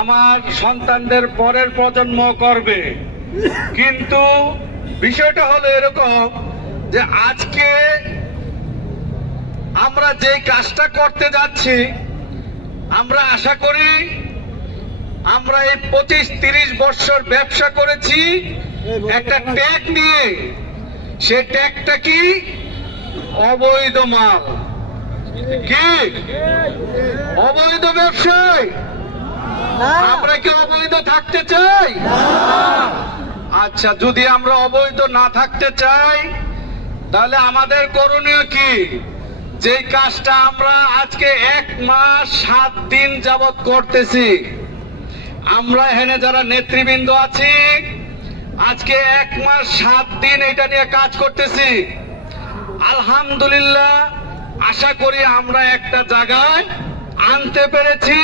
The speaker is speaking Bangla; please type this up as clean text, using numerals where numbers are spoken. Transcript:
আমার সন্তানদের পরের প্রজন্ম করবে। কিন্তু বিষয়টা হলো এরকম যে আজকে আমরা যে কাজটা করতে যাচ্ছি, আমরা আশা করি আমরা এই 25-30 বছর ব্যবসা করেছি একটা ট্যাগ নিয়ে। সে ট্যাগটা কি? অবৈধ মাল। কি অবৈধ ব্যবসায়? আমরা কি অবৈধ থাকতে চাই? আচ্ছা, যদি আমরা অবৈধ না থাকতে চাই তাহলে আমাদের করণীয় কি? যে কাজটা আমরা আজকে 1 মাস 7 দিন যাবত করতেছি, আমরা এখানে যারা নেতৃবৃন্দ আছি আজকে 1 মাস 7 দিন এটা নিয়ে কাজ করতেছি। আলহামদুলিল্লাহ, আশা করি আমরা একটা জায়গায় আনতে পেরেছি।